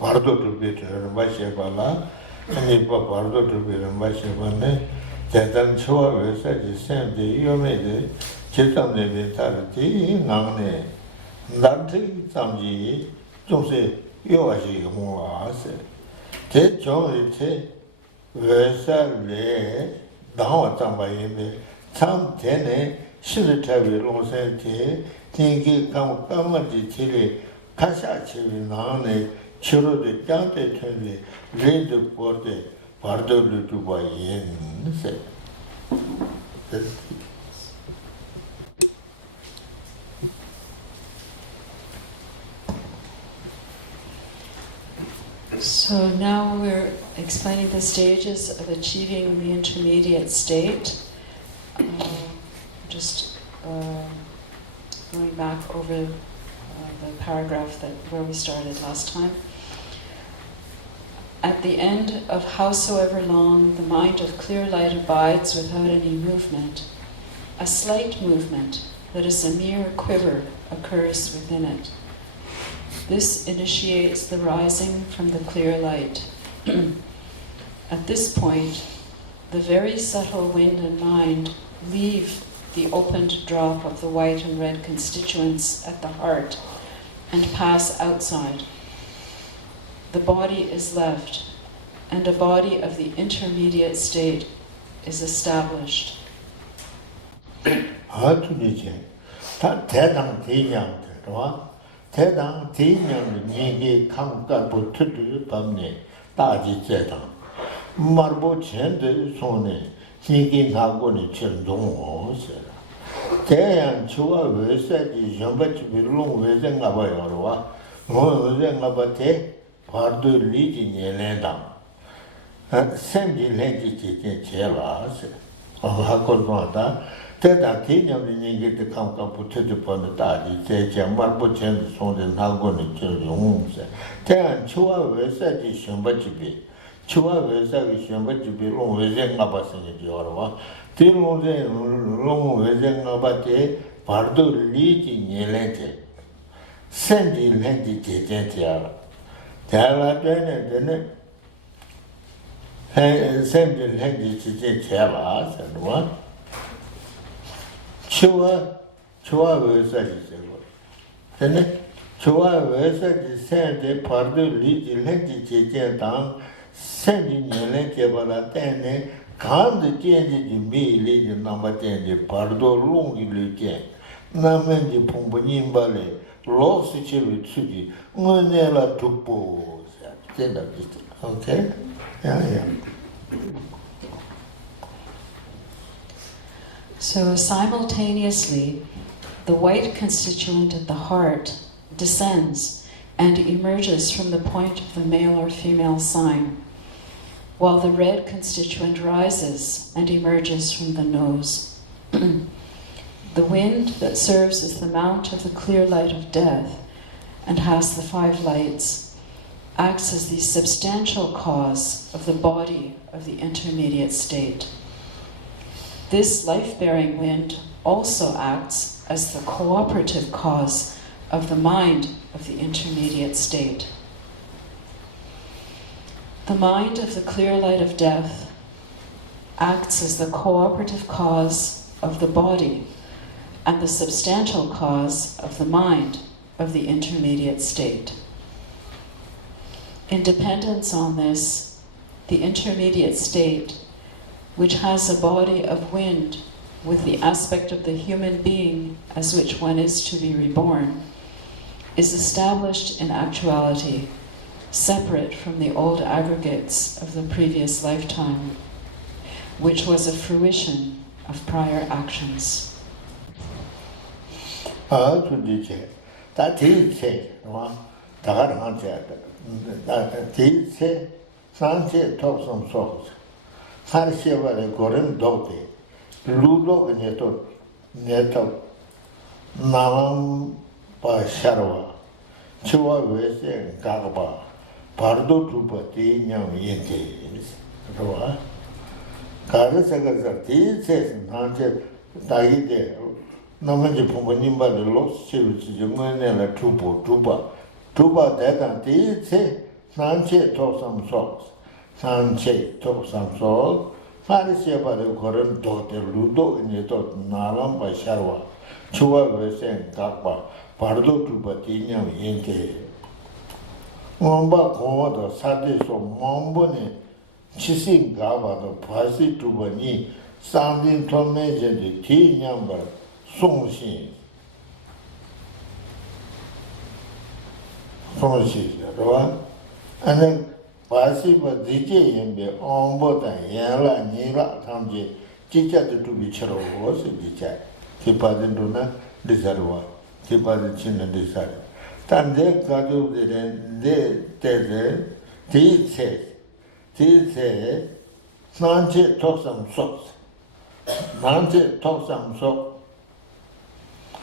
Bardo to be Rinpoche Bala, and if Bardo to be Rinpoche Bane, then Chua said the same day you made it, Chetam de Vitality, Nane, Dante, Samji, Jose, Yoashi, Moa, said, John, Versailles, Dawa Tambaye, Tam Tene, Shilitavi Losente, Tinky Kamati Chile, Kasachi, Nane. Chiro de Dante Tony, Ray de Porte, Bardo de Dubayen. So now we're explaining the stages of achieving the intermediate state. Just going back over the paragraph where we started last time. At the end of howsoever long the mind of clear light abides without any movement, a slight movement that is a mere quiver occurs within it. This initiates the rising from the clear light. At this point, the very subtle wind and mind leave the opened drop of the white and red constituents at the heart and pass outside. The body is left, and a body of the intermediate state is established. Bardo Liti Nyelendam. Semi Lengi Chelas, Hakozmata, Teda Tinyam Ningit to come put upon the Tadi, say Marbo Chen son and Hagoni Children. Ten Chua Versati Shumbachibi. Chua Versati Shumbachibi long within Abbas in the Yorwa. Till long within Abate, Bardo Liti Nyelente. Semi Lengi Tiara. Tell then send the language to tell us and what? Chua will say, then Chua will say, send the Bardo lead the language down, sending the language about that, can't the change the me lead the number 10, the Bardo long you Namen the Pumbanim Ballet. Lost each other to Monella to pose. Okay? Yeah. So simultaneously, the white constituent at the heart descends and emerges from the point of the male or female sign, while the red constituent rises and emerges from the nose. The wind that serves as the mount of the clear light of death and has the 5 lights acts as the substantial cause of the body of the intermediate state. This life-bearing wind also acts as the cooperative cause of the mind of the intermediate state. The mind of the clear light of death acts as the cooperative cause of the body and the substantial cause of the mind of the intermediate state. In dependence on this, the intermediate state, which has a body of wind with the aspect of the human being as which one is to be reborn, is established in actuality, separate from the old aggregates of the previous lifetime, which was a fruition of prior actions. Tse, Sanche talk some songs. Harsheva Gorim Dote, Ludo Neto, Nalam Pa Sharwa, Chua Wese Gagba, Bardo Tupa Tinyam Yente. Karasagasa, Tse, Sanche, Tagide, Namaji Pumanimba, the Los Chivich, Jumana Tuba, that and Tse, Sanche talk some songs. Sanche talk some songs. Harisheba the Koran daughter Ludo in the dot Nalam by Sharwa, Chua Wesen Gagba, Bardo to Batinia Yente. Mamba Komodo Sadi so Momboni, Chising Gaba, the Pasi to Bani, Sandin Tomeja, the T number, Songxin. And then Pasiba DJ and the Ombo and Yala Nila Tamji, teacher to be Chero was a teacher. Tipadina Desarwa, Tipadina Desar. Tande Kadu de Teze, Tse, Nanche talk some socks. Nanche talk some socks.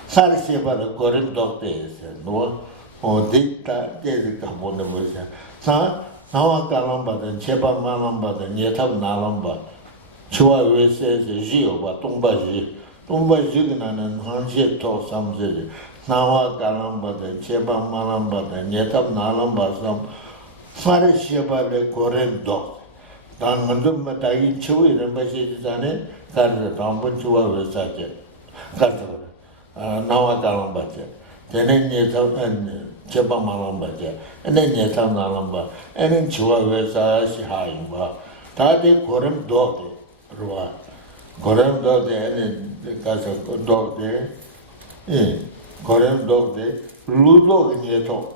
Sarisheba the Korean doctor said, no. O dicta de Capone Musa. Nawa Kalamba, the Cheba Malamba, the Nietab Nalamba. Chua says Gio, but Tumba Jugan and Hanji talk some city. Nawa Kalamba, the Cheba Malamba, the Nietab Nalamba, some Farisheba the Korean dog. Dan Mandum Matai Chewy and Basitane, Carter Tombo Chua Versace. Carter Nawa Kalamba. Then and Cheba Malamba, and then Yetam Nalamba, and then Chua Vesa Shihaimba. Tade Koram dog, Rua. Koram dog there, and the Casa dog there, Koram dog there, Ludo in Yeto,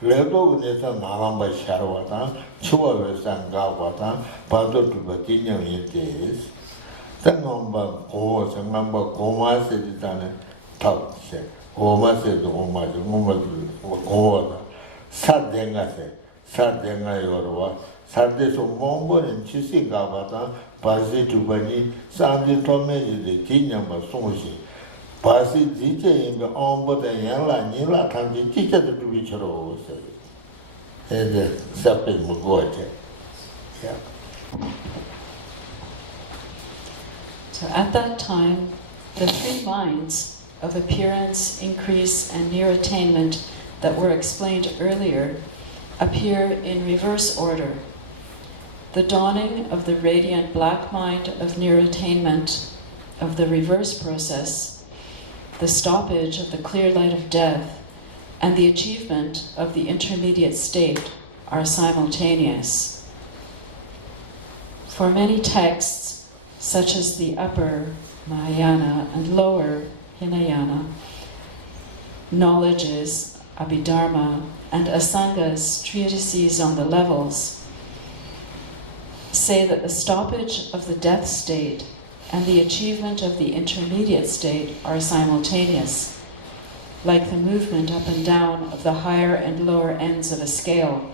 Ledo in Yetam Nalamba Sharwata, Chua Vesa Gavata, Bardo to Batinia Yetes. Then number Go, some number Goma said it on a top set. Oma said Oma, Sadenga said, Sadenga Yorwa, Sade so Mombo and Chisi Gavata, Pasi to Bani, Sandi Tomé, the Tinyamba Sonshi, Pasi DJ in the Ombo and Yala Nila Tangi teacher to be Choro said. And the Sapin Mugote. Yeah. So at that time, the three minds of appearance, increase, and near attainment that were explained earlier appear in reverse order. The dawning of the radiant black mind of near attainment of the reverse process, the stoppage of the clear light of death, and the achievement of the intermediate state are simultaneous. For many texts, such as the upper Mahayana and lower Hinayana, knowledges, Abhidharma, and Asanga's treatises on the levels say that the stoppage of the death state and the achievement of the intermediate state are simultaneous, like the movement up and down of the higher and lower ends of a scale.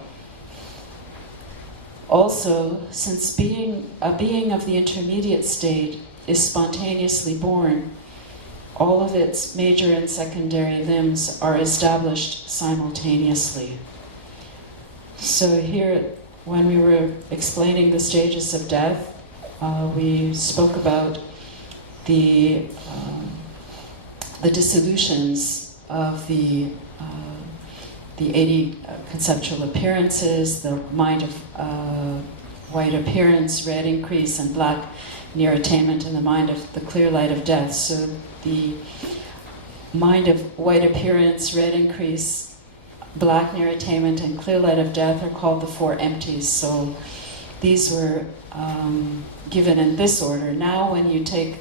Also, since a being of the intermediate state is spontaneously born, all of its major and secondary limbs are established simultaneously. So here, when we were explaining the stages of death, we spoke about the dissolutions of the 80 conceptual appearances, the mind of white appearance, red increase, and black near attainment, and the mind of the clear light of death. So the mind of white appearance, red increase, black near attainment, and clear light of death are called the four empties. So these were given in this order. Now when you take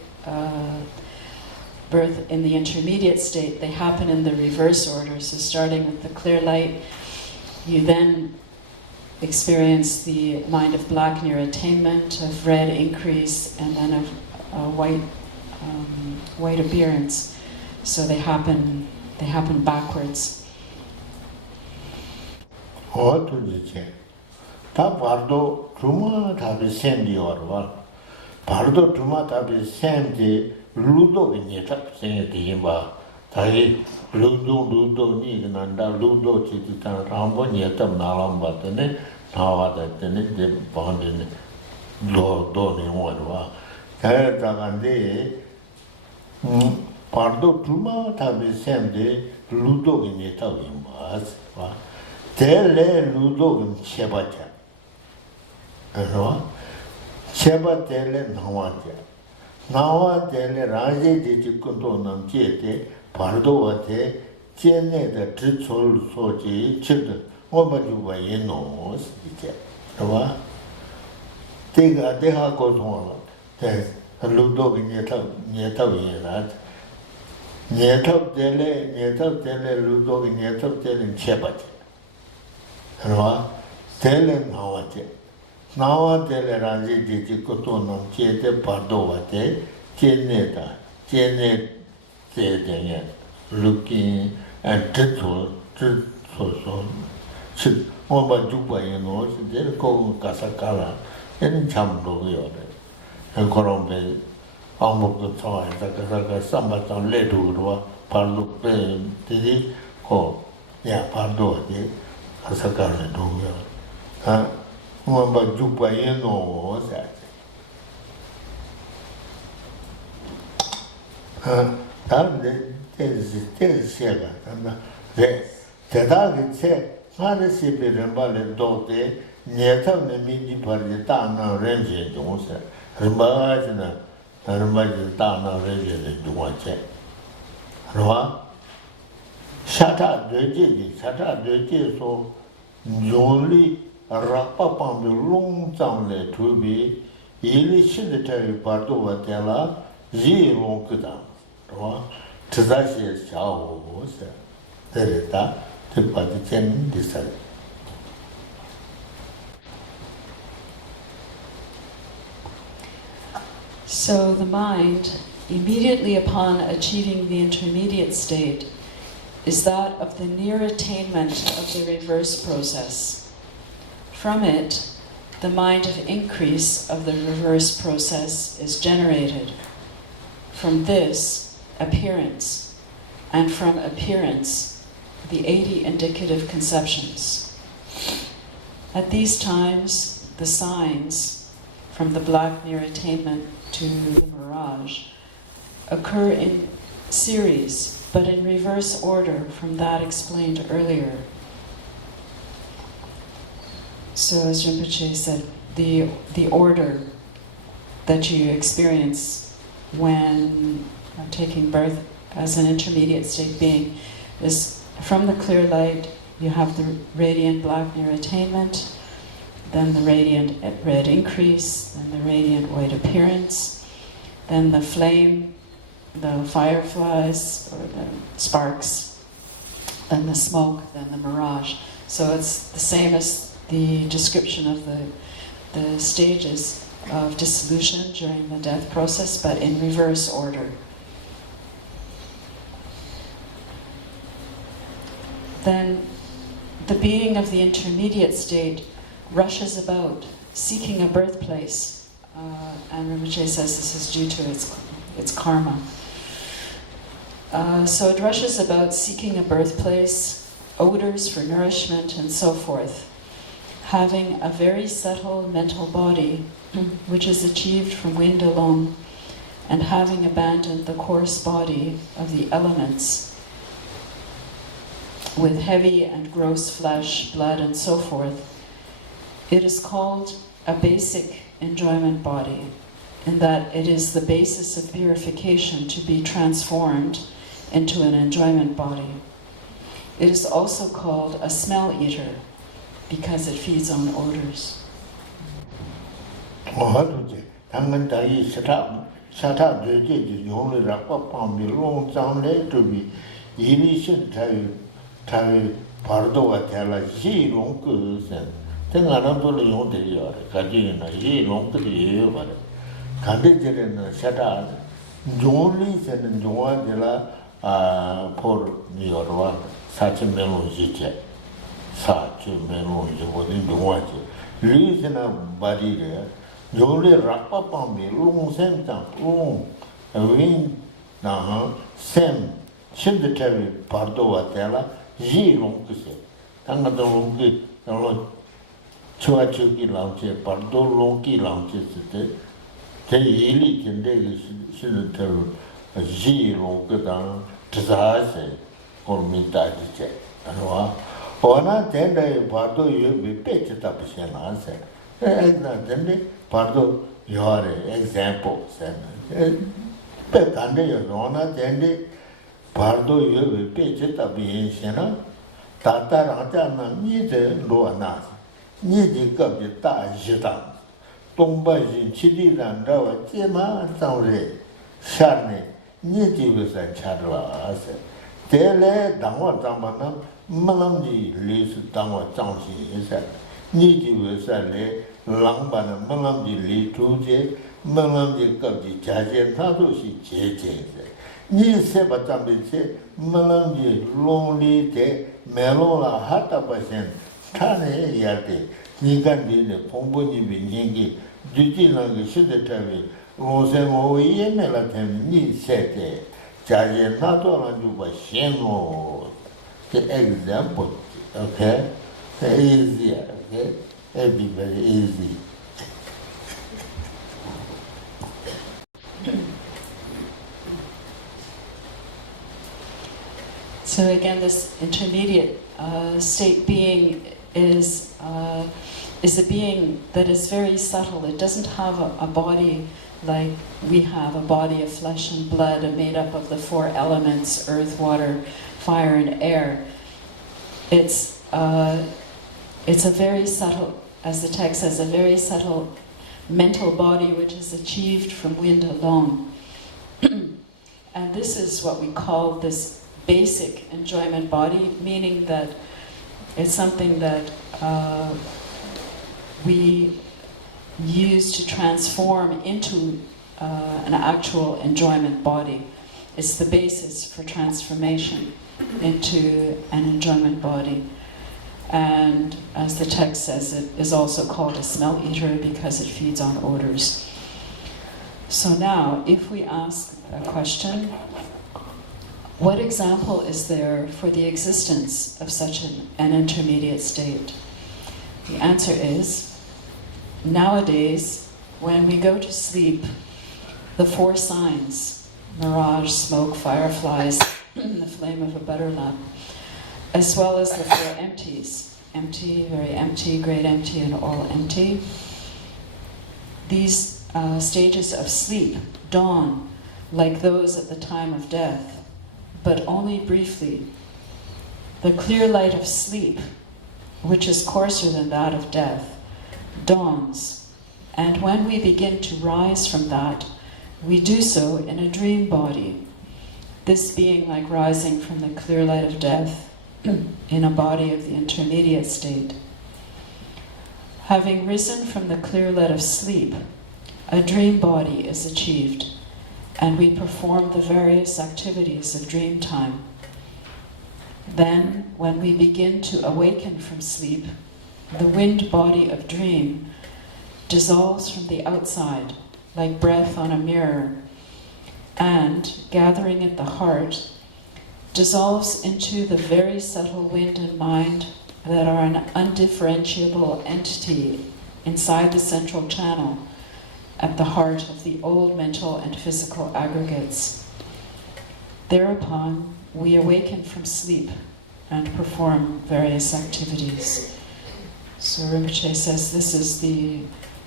birth in the intermediate state, they happen in the reverse order. So starting with the clear light, you then experience the mind of black near attainment, of red increase, and then of white appearance. So they happen backwards. What to the chair? Ta Bardo, Truma, Tabi Sandy or what? Bardo, Truma, Tabi Sandy, Ludo in Yetap, saying the Yimba, Tai, Ludo, Niganda, Ludo, Chitan, Rambo, Yetam, Nalamba, the Nava, the bond in Lord in one. Tagande, Bardo, Truma, Tabi Sandy, Ludo in Yetap, Tele Ludo in Chebaja. Cheba tele Nawaja. Nawa tele Raja di Kunto Namjete, Pardovate, Jene the Trichol Soji, Children, Obajuba Yenos, take a deha goes on. There's a Ludo in Yetavirat. Nietop tele Ludo in Yetop tele in Chebaja. Tele Nawaja. Nawa tele Raji di Kotonam Chete Pardovate, Cheneta, Chenet, looking and Tritul, Oba Juba, they go Casacala, and Chamdo, and Corombe, almost the toy, the Sambatan Ledu, Pardo, did he call? Yeah, Pardo, Casacala, do. Uma Juba was that. There's Sega, and the dog said, Father Sipi Rembale Dote, Nieta Midi Paritana Range, Jones, Rembajana, Rembajana Range, Juache. Roa Shata Deji, so Jolly. Rapa Pambi long Zamle to be illicitary part of Vatella, Z long Kudam. Tazashi Chao was there. The Patitan decided. So the mind, immediately upon achieving the intermediate state, is that of the near attainment of the reverse process. From it, the mind of increase of the reverse process is generated. From this, appearance, and from appearance, the 80 indicative conceptions. At these times, the signs, from the black near attainment to the mirage, occur in series, but in reverse order from that explained earlier. So as Rinpoche said, the order that you experience when taking birth as an intermediate state being is from the clear light, you have the radiant black near attainment, then the radiant red increase, then the radiant white appearance, then the flame, the fireflies, or the sparks, then the smoke, then the mirage. So it's the same as the description of the stages of dissolution during the death process, but in reverse order. Then the being of the intermediate state rushes about, seeking a birthplace. And Rinpoche says this is due to its karma. So it rushes about seeking a birthplace, odors for nourishment, and so forth, having a very subtle mental body, which is achieved from wind alone, and having abandoned the coarse body of the elements, with heavy and gross flesh, blood, and so forth, it is called a basic enjoyment body, in that it is the basis of purification to be transformed into an enjoyment body. It is also called a smell eater, because it feeds on odors. Sachi, Melon, Jodin, the watch. Reason of body there. Jolly Rapa Pambi, long same time, long, a wing, Sam, Shindetary, Bardo, Atella, G long to say. Tanga the long, Chuachuki launches, Bardo longi launches, they elite and they shouldn't tell a G long down, Tazase, or me died to check. And not then they Bardo you be pitched up as an answer. Then they Bardo, your example, said. But under your honor, then they Bardo you be pitched up in Shena. Tata Ratana neither Luanas, neither got the Tajitan. Tomba in Chili and Rava Tima, Saure, Sharne, neither was a Chadla. Tele, Dama Damana, Malamdi lives Dama Chansi, is that. Neither was a lay, Langbana, Malamdi Lee Tuji, Malamdi got the Jajan Tatoshi, Jajan. Ni seba tambiche malamji lonely te melola hata pasen tane yate ni kandi ne pomboni bi nyingi duti langi shide tabi lonse mo yeme la tem ni sete jaje nato lanju ba sheno the example okay easy okay very easy. So again, this intermediate state being is a being that is very subtle. It doesn't have a body like we have, a body of flesh and blood made up of the four elements, earth, water, fire, and air. It's a very subtle, as the text says, a very subtle mental body which is achieved from wind alone. And this is what we call this basic enjoyment body, meaning that it's something that we use to transform into an actual enjoyment body. It's the basis for transformation into an enjoyment body. And as the text says, it is also called a smell eater because it feeds on odors. So now, if we ask a question, what example is there for the existence of such an intermediate state? The answer is, nowadays, when we go to sleep, the four signs, mirage, smoke, fireflies, the flame of a butter lamp, as well as the four empties, empty, very empty, great empty, and all empty, these stages of sleep dawn like those at the time of death, but only briefly. The clear light of sleep, which is coarser than that of death, dawns, and when we begin to rise from that, we do so in a dream body, this being like rising from the clear light of death in a body of the intermediate state. Having risen from the clear light of sleep, a dream body is achieved, and we perform the various activities of dream time. Then, when we begin to awaken from sleep, the wind body of dream dissolves from the outside, like breath on a mirror, and, gathering at the heart, dissolves into the very subtle wind and mind that are an undifferentiable entity inside the central channel, at the heart of the old mental and physical aggregates. Thereupon, we awaken from sleep and perform various activities. So Rinpoche says this is the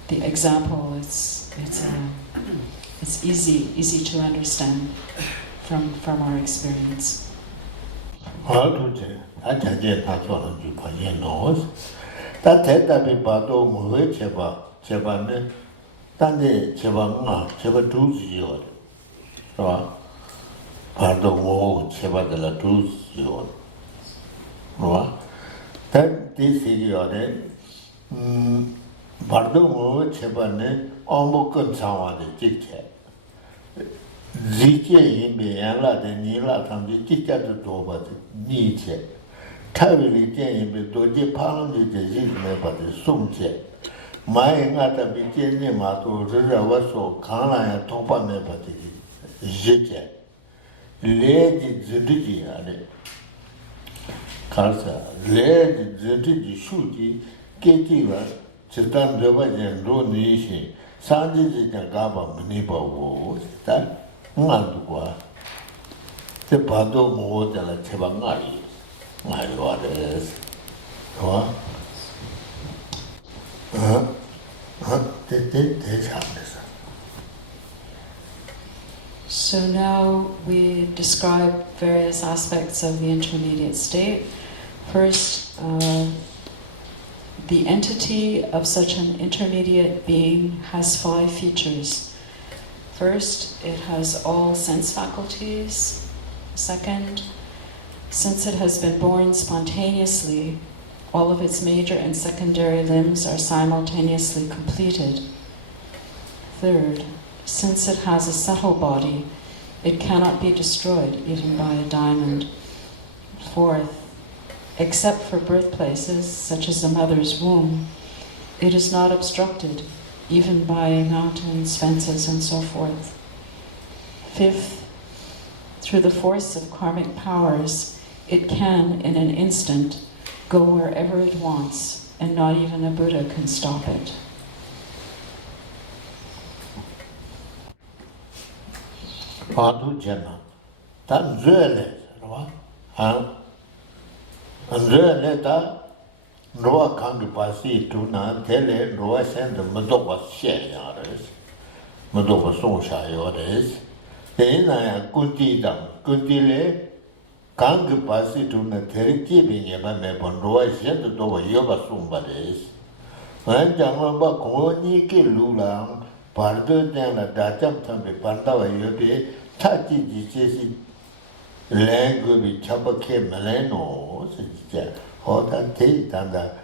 example. It's easy to understand from our experience. Tande cheba nga, cheba tuzi yor, right? Bardo mo cheba de la tuzi yor, right? That this yor, Bardo mo cheba ne omo kun chawa de jikche. Zikche yinbe yan la de ni la tam de jikcha de doba de ni che. Tavili Jane be Doji Pound the Zid Neba the Sumche. My Ngata be Jane Mato, Rira Waso, Kana and Topa Neba the Zidje. Lady Zidiji Ade. Karsa, Lady Zidiji Shuji, Ketiva, Chitan Revajan Ronishi, Sanji Gaba Maniba was that Mandua. The Bardo more than a Chevangari. My waters. What? So now we describe various aspects of the intermediate state. First, the entity of such an intermediate being has 5 features. First, it has all sense faculties. Second, since it has been born spontaneously, all of its major and secondary limbs are simultaneously completed. Third, since it has a subtle body, it cannot be destroyed even by a diamond. Fourth, except for birthplaces, such as a mother's womb, it is not obstructed, even by mountains, fences, and so forth. Fifth, through the force of karmic powers, it can, in an instant, go wherever it wants, and not even a Buddha can stop it. Padu Jena. Tan Zöle, Zöle da Noa Kangi Pasi Tuna, Tele, Noa send the Madoka Shayares, Madoka Song Shayores. Then I Kunti Dam, Kuntile, Kangi Pasi Tuna, Teriki being a Mepon, Noa sent the Dova Yoga Sumbares. When Jamamba Koniki Lulang, Bardo Dana Datam Tambi Pandawa Yobi, Tati Jisi Language Chapake Maleno, Hota Tate and the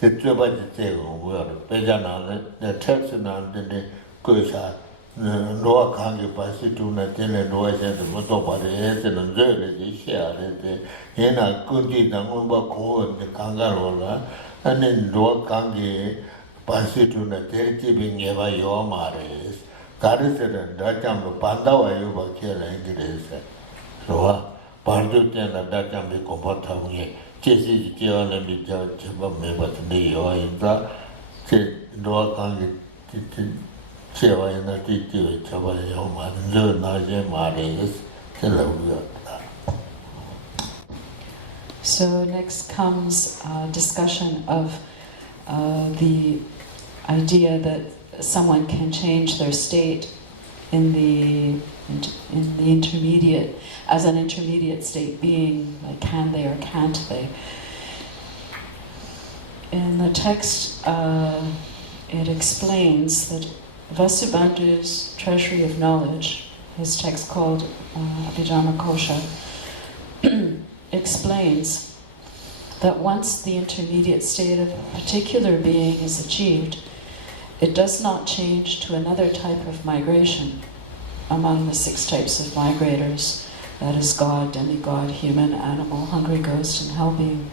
Trebati word, Pejana, the Texan and the Kusha, Noa Kangi Pasituna, Tele Noise and the Motopa, the Essen and Zerli, the share, the Ena Kundi, the Mumba Ko, the Kangarola, and then Noa Kangi Pasituna, Terti being Eva Yomares. Karisen Dacham Pandawa Yuba Kill so Bardo and Dacham be Compatawi, Chesi Kill and be Chaba Meba to the Yoinda, Doakangi Cheva and the Titi Chaba Yoma, Naja Mares, Telavia. So next comes a discussion of the idea that someone can change their state in the intermediate, as an intermediate state being, like can they or can't they? In the text, it explains that Vasubandhu's Treasury of Knowledge, his text called Abhidharma Kosha, explains that once the intermediate state of a particular being is achieved, it does not change to another type of migration among the 6 types of migrators, that is God, demigod, human, animal, hungry ghost, and hell being.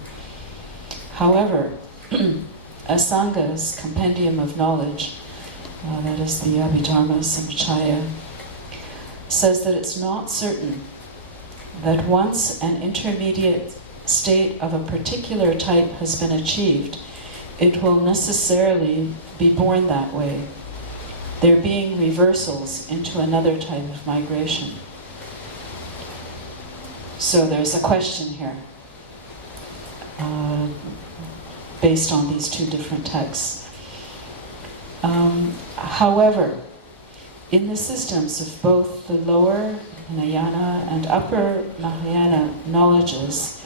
However, Asanga's Compendium of Knowledge, that is the Abhidharma Samachaya, says that it's not certain that once an intermediate state of a particular type has been achieved, it will necessarily be born that way, there being reversals into another type of migration. So there's a question here, based on these 2 different texts. However, in the systems of both the lower Hinayana and upper Mahayana knowledges,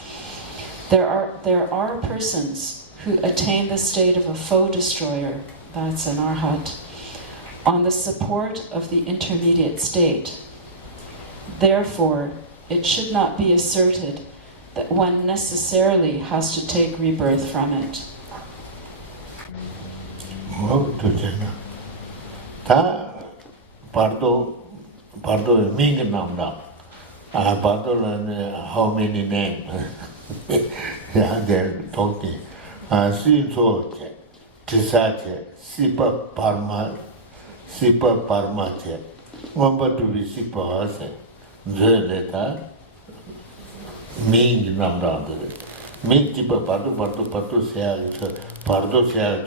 there are persons who attain the state of a foe destroyer, that's an arhat, on the support of the intermediate state. Therefore, it should not be asserted that one necessarily has to take rebirth from it. Bardo Ming Namda. Bardo, how many names? Yeah, they're talking. Sinso che, Tisa che, Sipa Parma che, Wamba to be Sipa Hase, Zeta, Ming Namranda. Ming Tipa Pardo Sea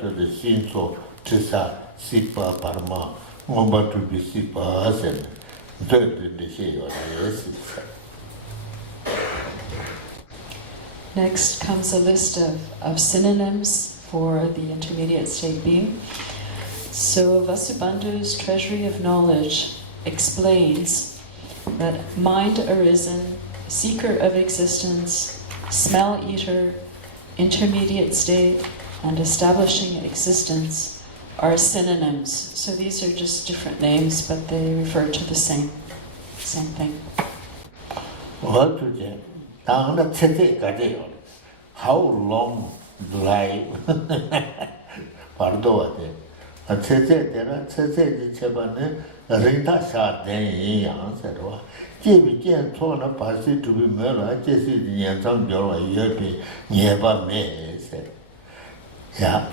to the Sinso, Tisa, Sipa Parma, Wamba to be Sipa Hase, Zeta de Shea or yes. Next comes a list of synonyms for the intermediate state being. So Vasubandhu's Treasury of Knowledge explains that mind arisen, seeker of existence, smell eater, intermediate state, and establishing existence are synonyms. So these are just different names, but they refer to the same thing. What to do? How long life? Bardo, a Tete, Chebane, Rita Sha, then answered, Jimmy Jan told a party to be Mela, Jessie, the Yansang girl, Yerby, never may said. Yeah,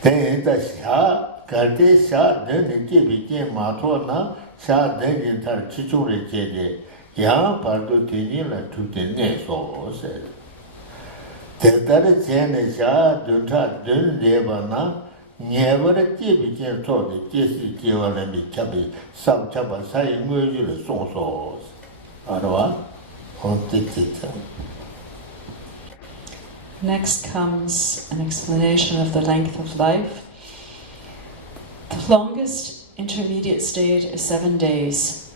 then the Sha, Gade Sha, then the Jimmy Jan Matona, Sha, then in Chichuri Jede. Yang Bardo Tinila to the Neso said. The Tare Sha, Dunta, Dun Devana, never a Jimmy Jan told the Jessie Jivan and the Chabi, some Chaba Sai Murder Sonsos. Arwa, on the Next comes an explanation of the length of life. The longest intermediate state is 7 days.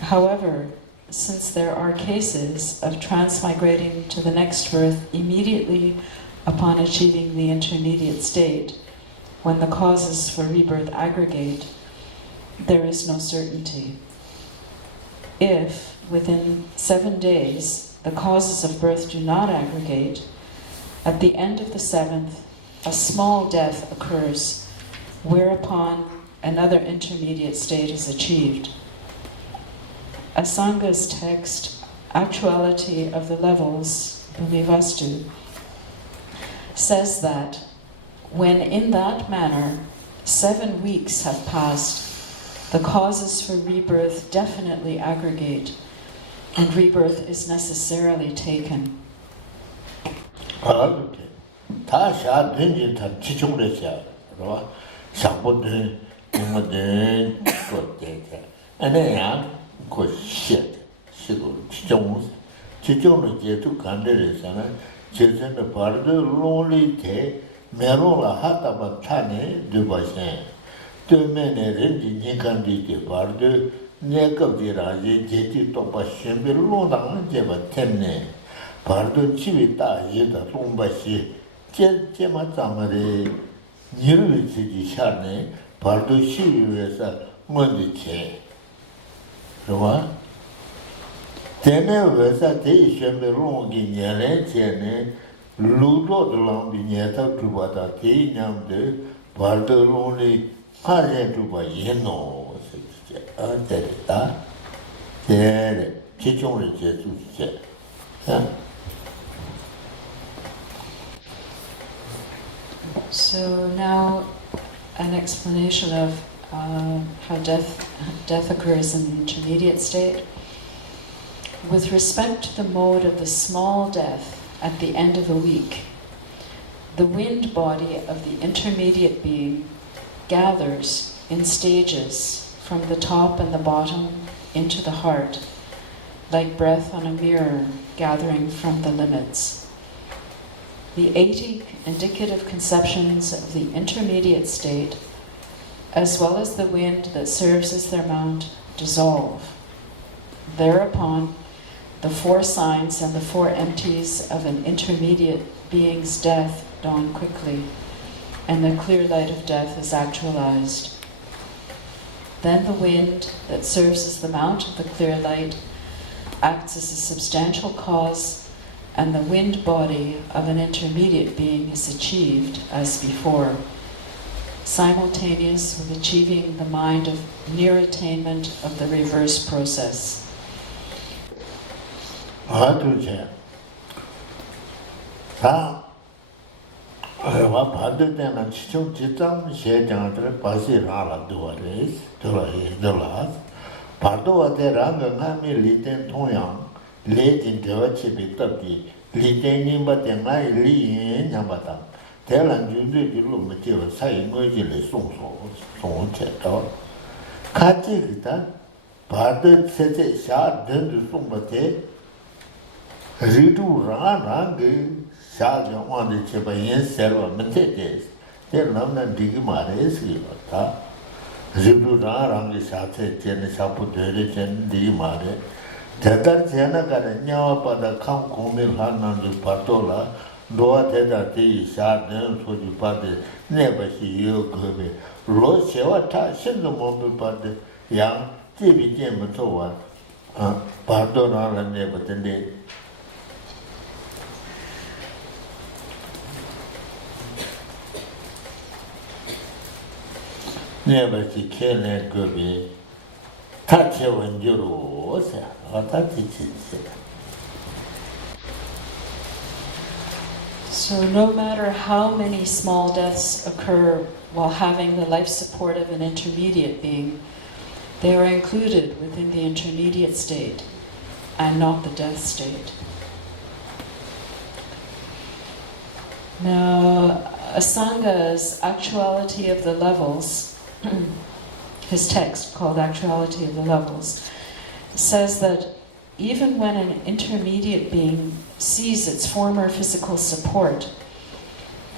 However, since there are cases of transmigrating to the next birth immediately upon achieving the intermediate state, when the causes for rebirth aggregate, there is no certainty. If, within 7 days, the causes of birth do not aggregate, at the end of the 7th, a small death occurs, whereupon another intermediate state is achieved. Asanga's text, Actuality of the Levels, Bhumivastu, says that when in that manner 7 weeks have passed, the causes for rebirth definitely aggregate, and rebirth is necessarily taken. Shit, Jones, Chichon, Jetu Canderisana, Children of Bardo, Lonely Te, Merola Hatabatane, Dubashan. 2 men rendi Nikandi de Bardo, Neck of the Raji, Jeti Topa Shembe, Lona, Jeva Tenne, Bardo Chivita, Yeta, Lumbashi, Jema Tamare, Nirviti Shane, Bardo Shivesa, Mondiche. Tene versa te shembe rongi nyane tiene ludo de lambigneta tubata te nyamde bardo loni hare tuba yeno se ta tere chichon jesu che So now an explanation of how death occurs in the intermediate state. With respect to the mode of the small death at the end of a week, the wind body of the intermediate being gathers in stages from the top and the bottom into the heart, like breath on a mirror gathering from the limits. The 80 indicative conceptions of the intermediate state, as well as the wind that serves as their mount, dissolve. Thereupon, the 4 signs and the 4 empties of an intermediate being's death dawn quickly, and the clear light of death is actualized. Then the wind that serves as the mount of the clear light acts as a substantial cause, and the wind body of an intermediate being is achieved as before, simultaneous with achieving the mind of near attainment of the reverse process. 다 와 받을 때는 지금 지점 시장들 바시라라 도와레스 돌아 바도와 대라는 함이 리텐 통양 레진 저치 비터기 리텐이 바땡나 리인 냐바다 대란 준비들로 뭐지로 사이 뭐지를 송체도 같이 기타 바드 세제 샤 던도 송바테 리두라나게 샤죠 원데 제바인 세로 메테데 대란나 디기 마레스기다 리두라랑게 샤체 제네 샤푸데레 젠 디기 마레 대달 제나가는 냐와바다 칸 공밀 하나도 바토라 노아 대다티 샤는 소지 바데 네바시 요거베 로세와타 신도 몸을 바데 양 제비 제무토와 바도나라 네바데 네바시 켈레 거비 타체 원조로 오세 So no matter how many small deaths occur while having the life support of an intermediate being, they are included within the intermediate state and not the death state. Now, Asanga's Actuality of the Levels, his text called Actuality of the Levels, says that even when an intermediate being sees its former physical support,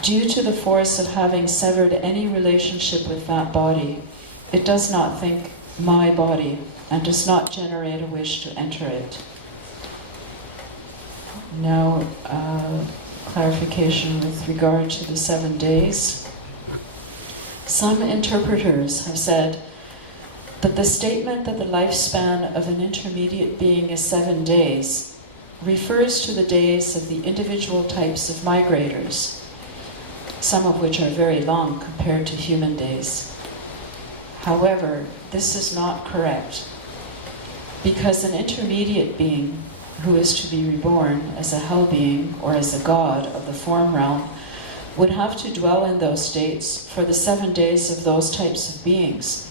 due to the force of having severed any relationship with that body, it does not think, my body, and does not generate a wish to enter it. Now, clarification with regard to the 7 days. Some interpreters have said that the statement that the lifespan of an intermediate being is 7 days refers to the days of the individual types of migrators, some of which are very long compared to human days. However, this is not correct, because an intermediate being who is to be reborn as a hell being or as a god of the form realm would have to dwell in those states for the 7 days of those types of beings,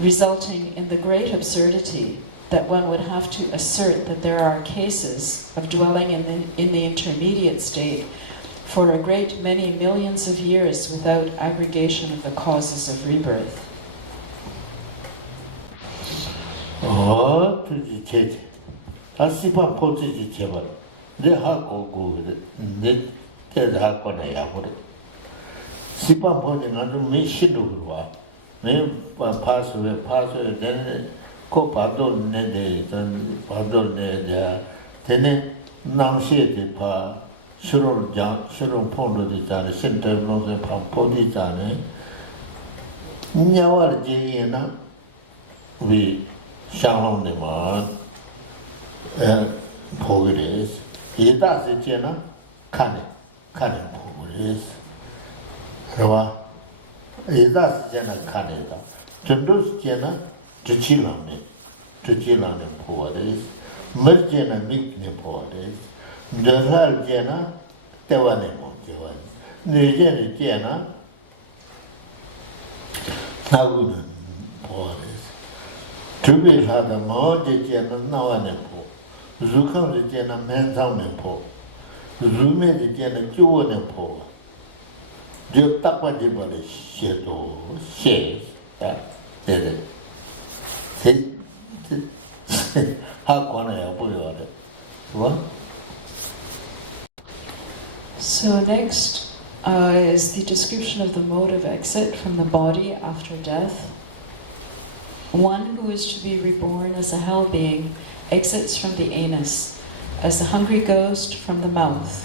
resulting in the great absurdity that one would have to assert that there are cases of dwelling in the intermediate state for a great many millions of years without aggregation of the causes of rebirth. ko Bardo ne de Bardo ne de tene nangxie de pa shurong pondo de zane center no de pa podi zane nyawa de yena we shanglong de ma pogres ida se jena kane pogres rawa ida se jena kane da chendo se jena Chichilane Poades, Merjana Mikne Poades, Dazal Jena, Tevanemo Jevan, Nijani Jena, Nagunan Poades, Tubil had a Moja Jena Navanepo, Zukam the Jena Menzanepo, Zume the Jena Juanepo, Jotapa de Bale Sheto, Shes, that. So next is the description of the mode of exit from the body after death. One who is to be reborn as a hell being exits from the anus, as a hungry ghost from the mouth,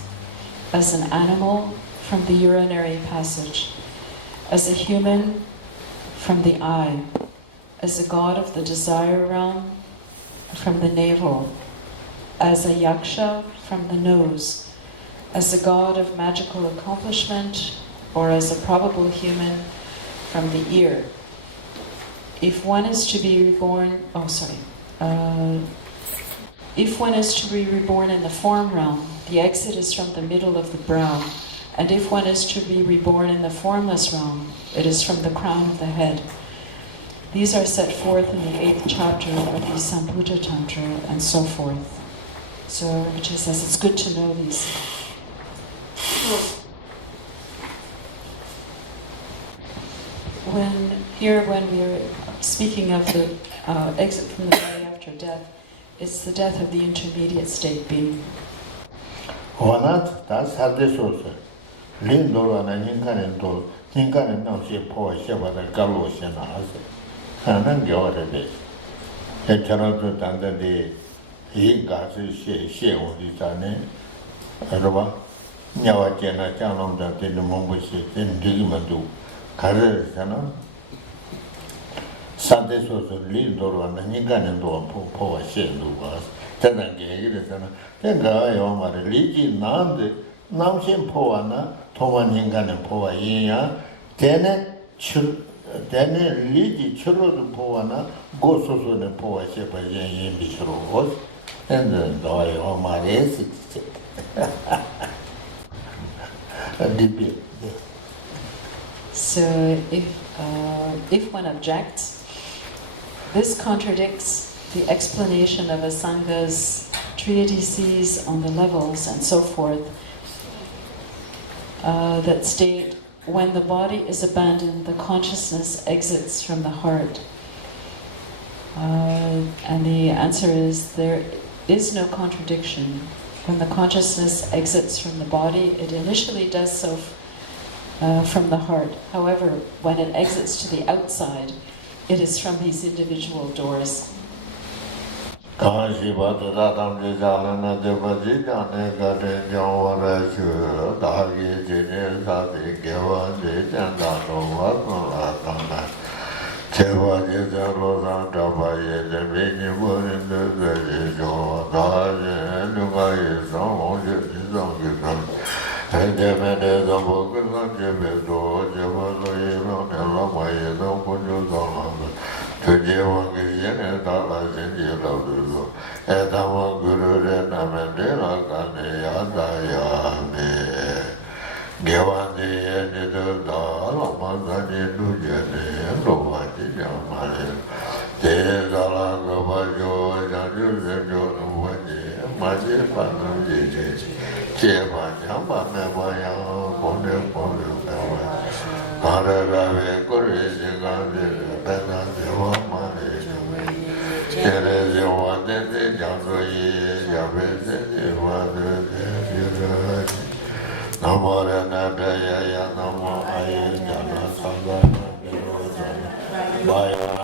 as an animal from the urinary passage, as a human from the eye, as a god of the desire realm from the navel, as a yaksha from the nose, as a god of magical accomplishment, or as a probable human from the ear. If one is to be reborn, If one is to be reborn in the form realm, the exit is from the middle of the brow, and if one is to be reborn in the formless realm, it is from the crown of the head. These are set forth in the 8th chapter of the Sambuddha Tantra, and so forth. So Rinpoche says it's good to know these. When we're speaking of the exit from the body after death, it's the death of the intermediate state being. Wanat das hatte so. Lindor and Ninkan no she poor Sheva the Galos and us. And then go at it. A channel to Tanda de Higas she on the Tane. Araba Nyawajana Chanam that in the Mongoose in Digimandu. Karazana Sunday was a Lindor and Ninkan and poor Shendu was. Then I gave it. Then I am a religion, none. Now, Shem Poana, Toman Hingan and Poa Yia, then Lidi Churro Poana, go so the Poa Shepa Yen Bishro was, and then I am my race. So, if one objects, this contradicts the explanation of a Sangha's treatises on the levels and so forth. That state, when the body is abandoned, the consciousness exits from the heart. And the answer is there is no contradiction. When the consciousness exits from the body, it initially does so from the heart. However, when it exits to the outside, it is from these individual doors. Kanshi Badradam Jalana Devajina Negate Jawara Shu, Dagi Jini Sadi Geva Jitandano Vatana, Cheva Jitalosa Tabaye, the Bini Burin the Vejo, Daji, Nugai, Samo Jizong, and the Mede the Bokan Jebedo, Javazo, Elamay, the Punju to Jevangelian and Talas in Yellow, and our Guru and Amandela Kanayadayame. Gevandi and the Dalamazani Dujane, and Lovati Yamari. There's a lot of Bajo and Jusen, Maji Panaji, Cheva, Yamba, Mavaya, Pone, Pone, Arave, Korean, Bena, Devamari, Teresa, one day, Janroy, Yabes, Namora, Nadaya, Nama, Ayana, Sanga, Baya.